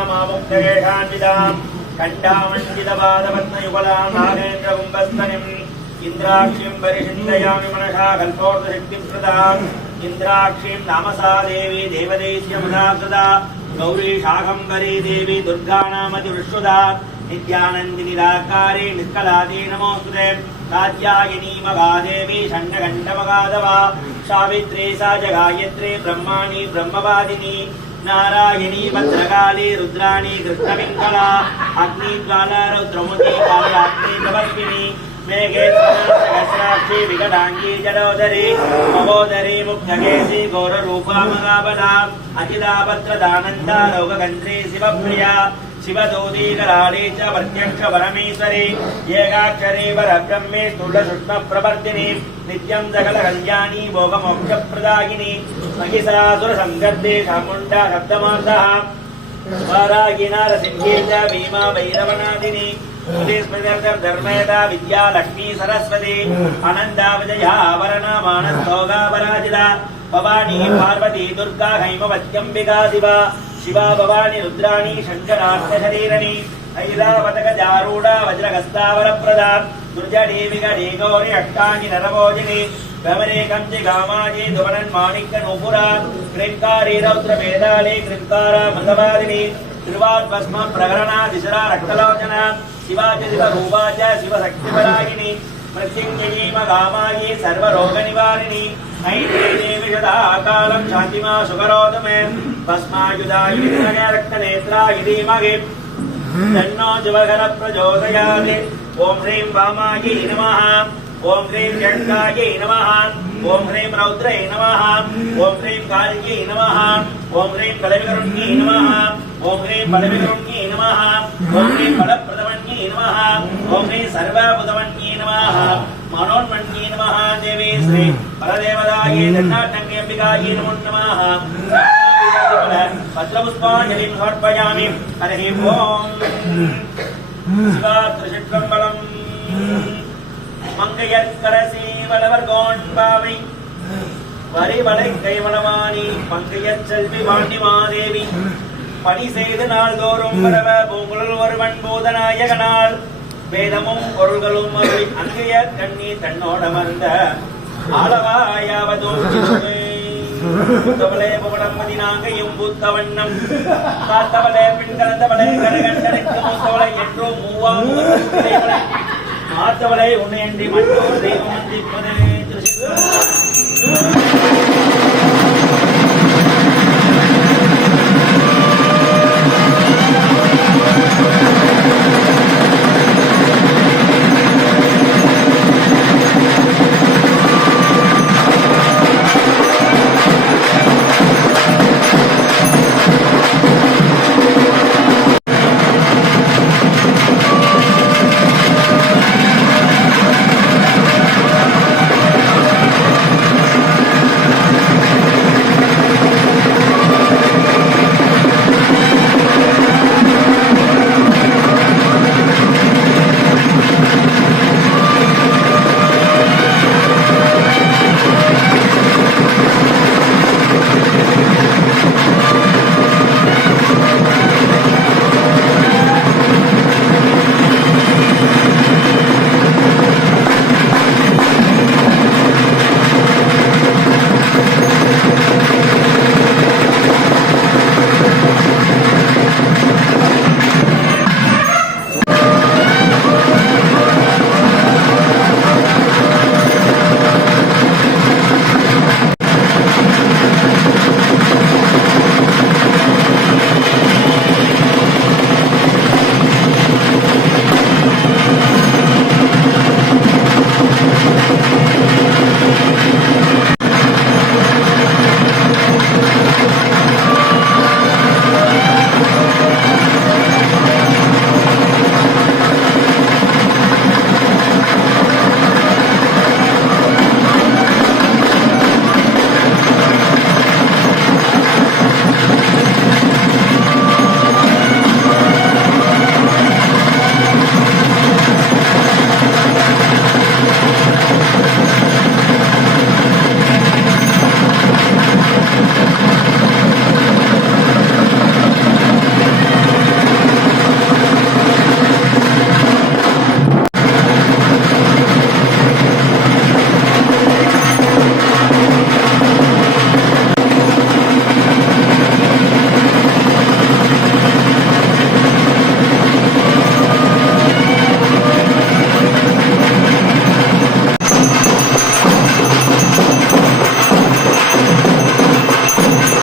नामामुक्तयेषान्विताम् कण्ठामण्डितपादपद्मयुगलाम् नागेन्द्रकुम्भस्तनिम् इन्द्राक्षीं परिचिन्तयामि मनसा कल्पोर्धशक्तिप्रदाम् इन्द्राक्षीं नामसा देवी देवदेश्यमुदाकृता गौरी शाकम्भरी देवी दुर्गा नामतिवृष्णुदा नित्यानन्दिनी निराकारे निष्कलादे नमोस्तुते कात्यायनी महादेवी षण्डघण्टमगाधवा सावित्री सा जगायत्री ब्रह्माणी ब्रह्मवादिनी नारायणी भद्रकाली रुद्राणी कृष्णविङ्कला अग्निज्वाला रौद्रमुखी काल्याग्नि तपस्विनी मेघेश्वराक्षी विकटांगी जडोदरी महोदरी मुख्यकेशी घोररूपा महाबला अखिलाभद्रदानन्दा लोकगन्त्री शिवप्रिया शिवदूती कराली च प्रत्यक्ष परमेश्वरी एकाक्षरी परब्रह्मे स्थूलसूक्ष्मप्रवर्तिनी नित्यं सकलकल्याणी भोगमोक्षप्रदायिनी महिषासुरसंगर्दे चामुण्डा शब्दमार्दः वाराही नारसिंही च भीमा भैरवनादिनी धर्मेदा विद्या लक्ष्मी सरस्वती अनंदा विजया वरणा मानसोगा पराजिता भवानी पार्वती दुर्गा हैमवत्यंबिका शिवा शिवा भवानी रुद्राणी शंकरार्थशरीरणी ऐरावतगजारूढा वज्रगस्तावरप्रदा दुर्जडी विगडी गौरी अष्टांगी नरभोजिनी गमने कंचि गामाजी दुवनन् माणिक्य नूपुरा क्रींकारी रौद्र मेधाली क्रींकारा मंदवादिनी त्रिवाद्भस्म प्रकरणा दिशरा रक्तलोचना शिवाच शिवरूपाच शिवशक्तिपरायिनी मृत्युंजयी मगामायी सर्वरोगनिवारिणी ऐन्द्रिदेवी सदाकालं शान्तिमा सुकरोतमे भस्मायुधायुधे रक्तनेत्राय धीमहि तन्नो शिवकर प्रचोदयात् ॐ ह्रीं वामायै नमः ॐ ह्रीं षण्कायै नमः ॐ ह्रीं रौद्रै नमः ॐ ह्रीं काल्यै नमः ॐ ह्रीं बलविकरुण्यै नमः ॐ ह्रीं बलविकरुण्यै नमः ॐ ह्रीं बलप्रदमन्यै नमः ॐ ह्रीं सर्वभूतमन्यै नमः मनोन्मन्यै नमः देवी श्री परदेवतायै दण्डाटङ्गे अम्बिकायै नमो नमः पत्रपुष्पाञ्जलिं समर्पयामि हरिः ॐ शिवात्रिशट्कम्बलम् மங்கையற்கரசி வளவர்கோண்பாவை வரிவளை கைவளவாணி மங்கையற் செல்வி பாண்டிமாதேவி பணி செய்து நாள்தோறும் வரவ பூங்குழல் ஒருவன் பூதநாயகனால் வேதமும் பொருள்களும் அருளி அங்கைய கண்ணி தன்னோடமர்ந்த ஆளவாயாவதோ புத்தவளே புவனமதி நாங்கையும் பூத்தவண்ணம் காத்தவளே பின் கலந்தவளே கரகண்டனுக்கு மூத்தவளை என்றும் மூவாமுகவளை மாத்தவளை உன்னை அன்றி மற்றொரு தெய்வம் வந்திப்பதே